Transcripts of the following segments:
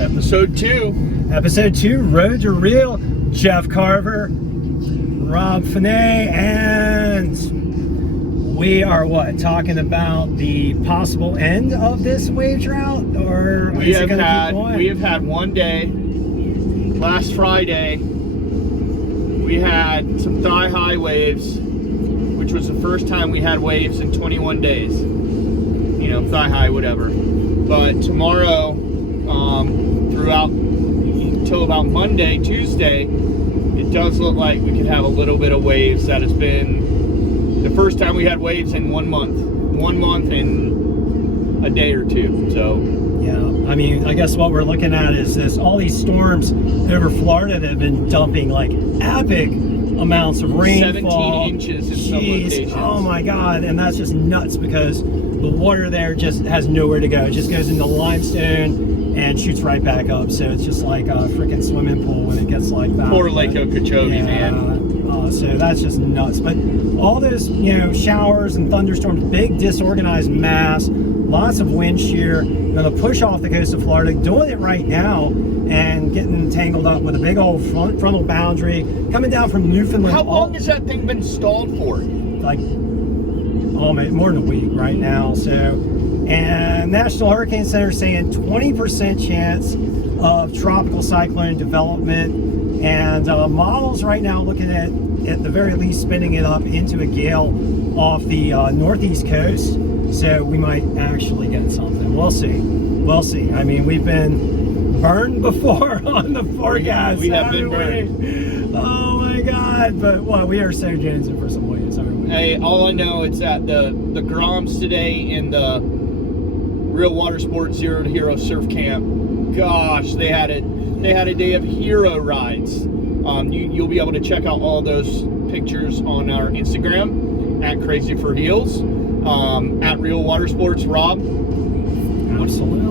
Episode 2. Episode 2, Road to Real. Jeff Carver, Rob Finney, and we are talking about the possible end of this wave drought, or we have had one day. Last Friday, we had some thigh-high waves, which was the first time we had waves in 21 days. You know, thigh-high, whatever. But tomorrow, throughout until about Monday, Tuesday, it does look like we could have a little bit of waves. That has been the first time we had waves in 1 month. 1 month and a day or two. So yeah, I mean, I guess what we're looking at is all these storms over Florida that have been dumping like epic amounts of rainfall. 17 inches in some locations. Oh my God, and that's just nuts because the water there just has nowhere to go. It just goes into limestone and shoots right back up. So it's just like a freaking swimming pool when it gets like that. Poor Lake Okeechobee, man. So that's just nuts. But all those, showers and thunderstorms, big disorganized mass, lots of wind shear, going to push off the coast of Florida, doing it right now and getting tangled up with a big old frontal boundary coming down from Newfoundland. How long has that thing been stalled for? Like almost more than a week right now. So, and National Hurricane Center saying 20% chance of tropical cyclone development, and models right now looking at the very least spinning it up into a gale off the northeast coast. So we might actually get something. We'll see. We'll see. I mean, we've been burned before on the forecast. We have been burned. Oh my God! But we are so jonesing for some waves, aren't we? Hey, all I know is that the Groms today in the Real Water Sports Zero to Hero Surf Camp, gosh, they had a day of hero rides. You'll be able to check out all those pictures on our Instagram at Crazy for Heels, at Real Water Sports. Rob, absolutely.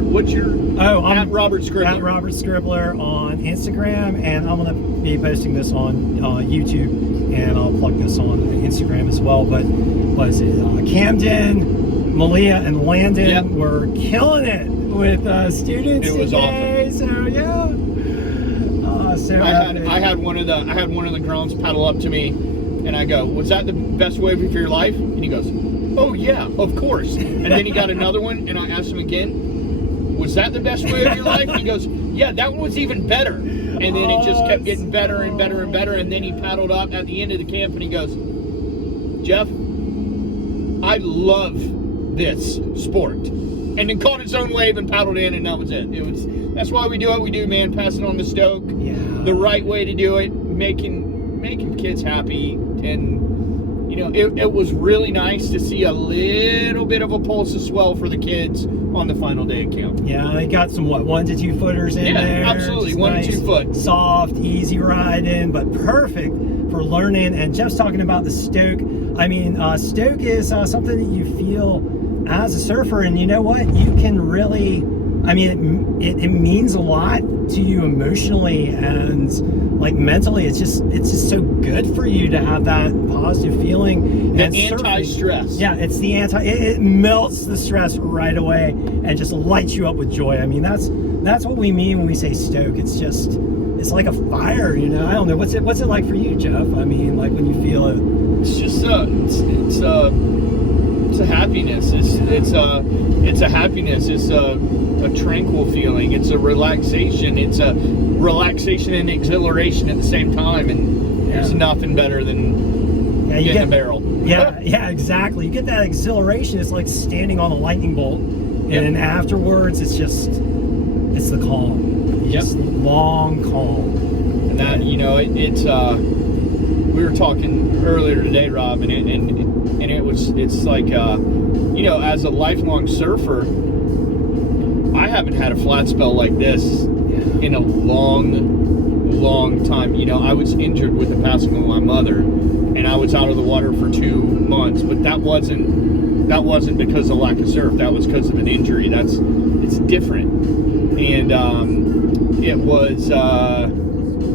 What's your I'm at Robert Scribbler. At Robert Scribbler on Instagram, and I'm going to be posting this on YouTube, and I'll plug this on Instagram as well. But what is it? Camden, Malia, and Landon were killing it with students. It was today, awesome. So yeah. I had one of the Groms paddle up to me, and I go, "Was that the best wave of your life?" And he goes, "Oh yeah, of course." And then he got another one, and I asked him again, "Was that the best wave of your life?" And he goes, "Yeah, that one was even better." And then it just kept getting better and better and better. And then he paddled up at the end of the camp, and he goes, "Jeff, I love this sport." And then caught his own wave and paddled in, and that was it. That's why we do what we do, man. Pass it on to Stoke. Yeah. The right way to do it, making kids happy, and it was really nice to see a little bit of a pulse of swell for the kids on the final day of camp. Yeah, I got some 1 to 2 footers in there. Yeah, absolutely, just 1 nice, to 2 foot, soft, easy riding, but perfect for learning. And Jeff's talking about the Stoke. I mean, Stoke is something that you feel as a surfer, and you know what? You can really, I mean, it means a lot to you emotionally and like mentally. It's just so good for you to have that positive feeling. The and anti-stress. Yeah, it's the it melts the stress right away and just lights you up with joy. I mean, that's what we mean when we say Stoke. It's like a fire, I don't know. What's it like for you, Jeff? I mean, like when you feel it. It's just it's a happiness. It's a happiness. It's a tranquil feeling. It's a relaxation. It's a relaxation and exhilaration at the same time. And there's nothing better than getting a barrel. Yeah, exactly. You get that exhilaration. It's like standing on a lightning bolt, and then afterwards, it's the calm. Just long calm. And that it's we were talking earlier today, Rob, and it's like as a lifelong surfer, I haven't had a flat spell like this in a long time. I was injured with the passing of my mother, and I was out of the water for 2 months, but that wasn't because of lack of surf. That was because of an injury. It's different. And it was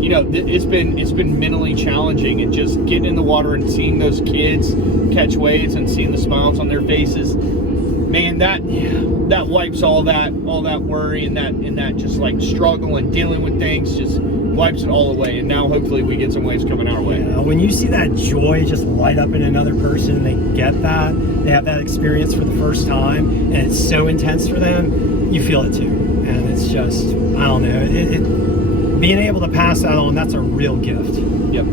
it's been mentally challenging, and just getting in the water and seeing those kids catch waves and seeing the smiles on their faces, man, that wipes all that worry and that just like struggle and dealing with things, just wipes it all away. And now hopefully we get some waves coming our way. Yeah, when you see that joy just light up in another person and they get that, they have that experience for the first time, and it's so intense for them, you feel it too. And it's just, I don't know, being able to pass that on, that's a real gift. Yep. Yeah.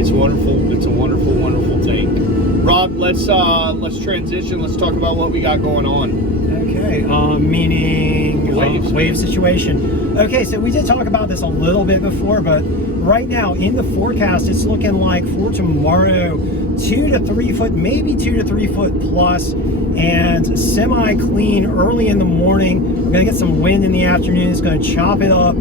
It's wonderful. It's a wonderful, wonderful thing. Rob, let's transition. Let's talk about what we got going on. Okay, meaning wave situation. Okay, so we did talk about this a little bit before, but right now in the forecast, it's looking like for tomorrow, 2 to 3 foot, maybe 2 to 3 foot plus, and semi-clean early in the morning. We're gonna get some wind in the afternoon. It's gonna chop it up,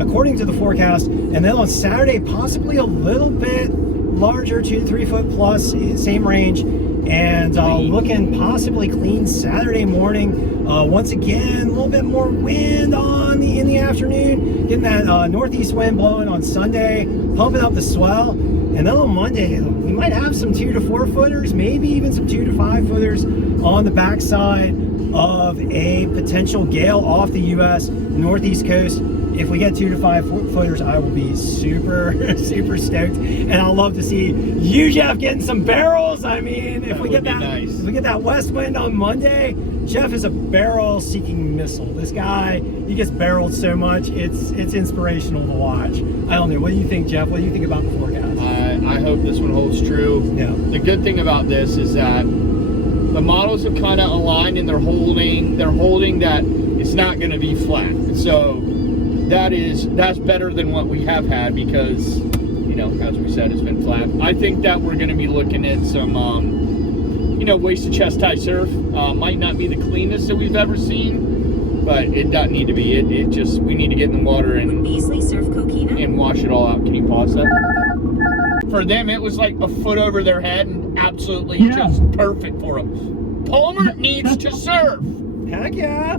according to the forecast. And then on Saturday, possibly a little bit larger, 2 to 3 foot plus, same range. And looking possibly clean Saturday morning. Once again, a little bit more wind in the afternoon. Getting that northeast wind blowing on Sunday, pumping up the swell. And then on Monday, we might have some 2 to 4 footers, maybe even some 2 to 5 footers on the backside of a potential gale off the U.S. northeast coast. If we get 2 to 5 footers, I will be super, super stoked, and I'll love to see you, Jeff, getting some barrels. I mean, if we get that west wind on Monday, Jeff is a barrel-seeking missile. This guy, he gets barreled so much, it's inspirational to watch. I don't know. What do you think, Jeff? What do you think about the forecast? I hope this one holds true. Yeah. The good thing about this is that the models have kind of aligned, and they're holding that it's not going to be flat. So that's better than what we have had, because, you know, as we said, it's been flat. I think that we're going to be looking at some, you know, waist to chest high surf. Might not be the cleanest that we've ever seen, but it doesn't need to be. It just, we need to get in the water and wash it all out. Can you pause that? For them, it was like a foot over their head and absolutely just perfect for them. Palmer needs to surf. Heck yeah.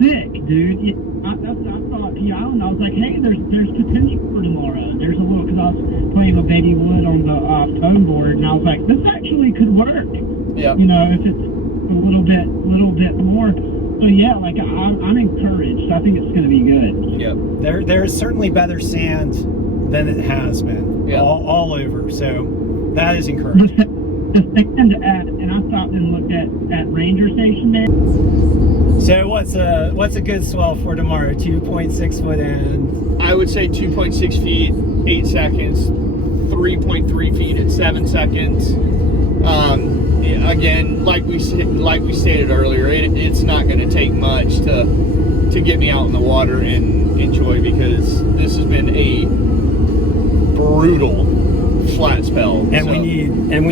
Sick, dude. I thought, I don't know, I was like, hey, there's potential for tomorrow. There's a little, because I was playing with baby wood on the foam board, and I was like, this actually could work. Yeah. You know, if it's a little bit more. So yeah, like I'm encouraged. I think it's going to be good. Yeah. There's certainly better sand than it has been. Yeah. All over. So that is encouraging. The sand and I stopped and looked at Ranger Station there. So what's a good swell for tomorrow? 2.6 foot and I would say 2.6 feet, 8 seconds, 3.3 feet at 7 seconds. Again, like we stated earlier, it's not going to take much to get me out in the water and enjoy, because this has been a brutal flat spell. And so we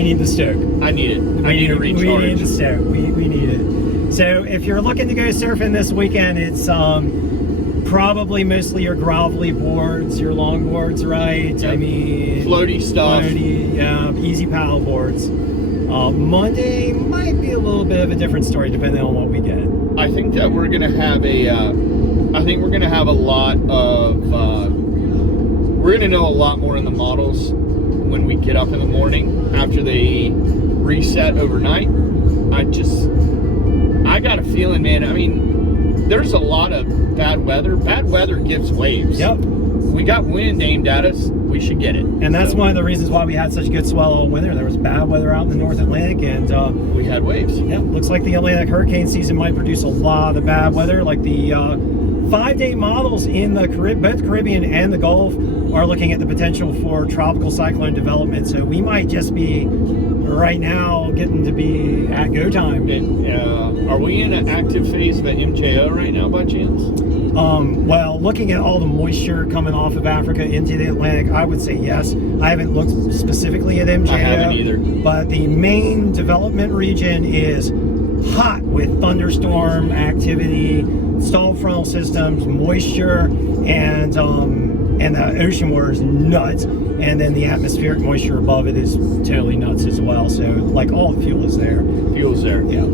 need the Stoke. I need it. I need to recharge. We need the Stoke. We need it. So if you're looking to go surfing this weekend, it's probably mostly your grovelly boards, your long boards, right? Yep. I mean, floaty stuff. Yeah, easy paddle boards. Monday might be a little bit of a different story depending on what we get. I think that we're gonna have a lot of. We're gonna know a lot more in the models when we get up in the morning after they reset overnight. I got a feeling, man. I mean, there's a lot of bad weather. Bad weather gives waves. Yep. We got wind aimed at us. We should get it. And that's one of the reasons why we had such good swell all winter. There was bad weather out in the North Atlantic, and we had waves. Yeah, looks like the Atlantic hurricane season might produce a lot of bad weather. Like the 5-day models in the both Caribbean and the Gulf are looking at the potential for tropical cyclone development. So we might just be right now getting to be at go time. Are we in an active phase of an MJO right now by chance? Well, looking at all the moisture coming off of Africa into the Atlantic, I would say yes. I haven't looked specifically at MJO. I haven't either. But the main development region is hot with thunderstorm activity, stalled frontal systems, moisture, and the ocean water is nuts. And then the atmospheric moisture above it is totally nuts as well. So, like, all the fuel is there. Fuel's there. Yeah.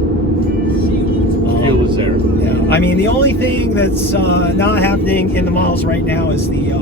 Fuel is there. Yeah. I mean, the only thing that's not happening in the models right now is the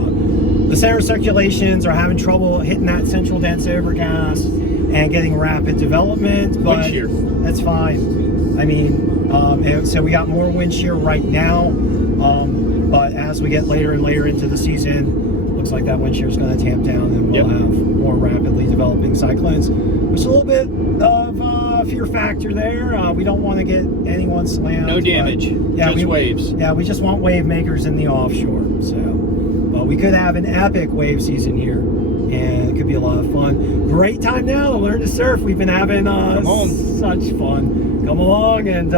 center circulations are having trouble hitting that central dense overcast. and getting rapid development, but shear. that's fine. I mean, and so we got more wind shear right now, but as we get later and later into the season, looks like that wind shear is going to tamp down, and we'll have more rapidly developing cyclones. There's a little bit of fear factor there. We don't want to get anyone slammed. No damage, just waves. Yeah, we just want wave makers in the offshore. So, but we could have an epic wave season here, and it could be a lot of fun. Great time now to learn to surf. We've been having such fun. Come along and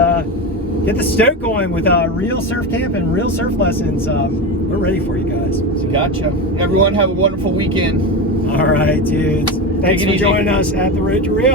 get the Stoke going with real surf camp and real surf lessons. We're ready for you guys. So. Gotcha. Everyone have a wonderful weekend. All right, dudes. Thanks for joining us at the Road to Real.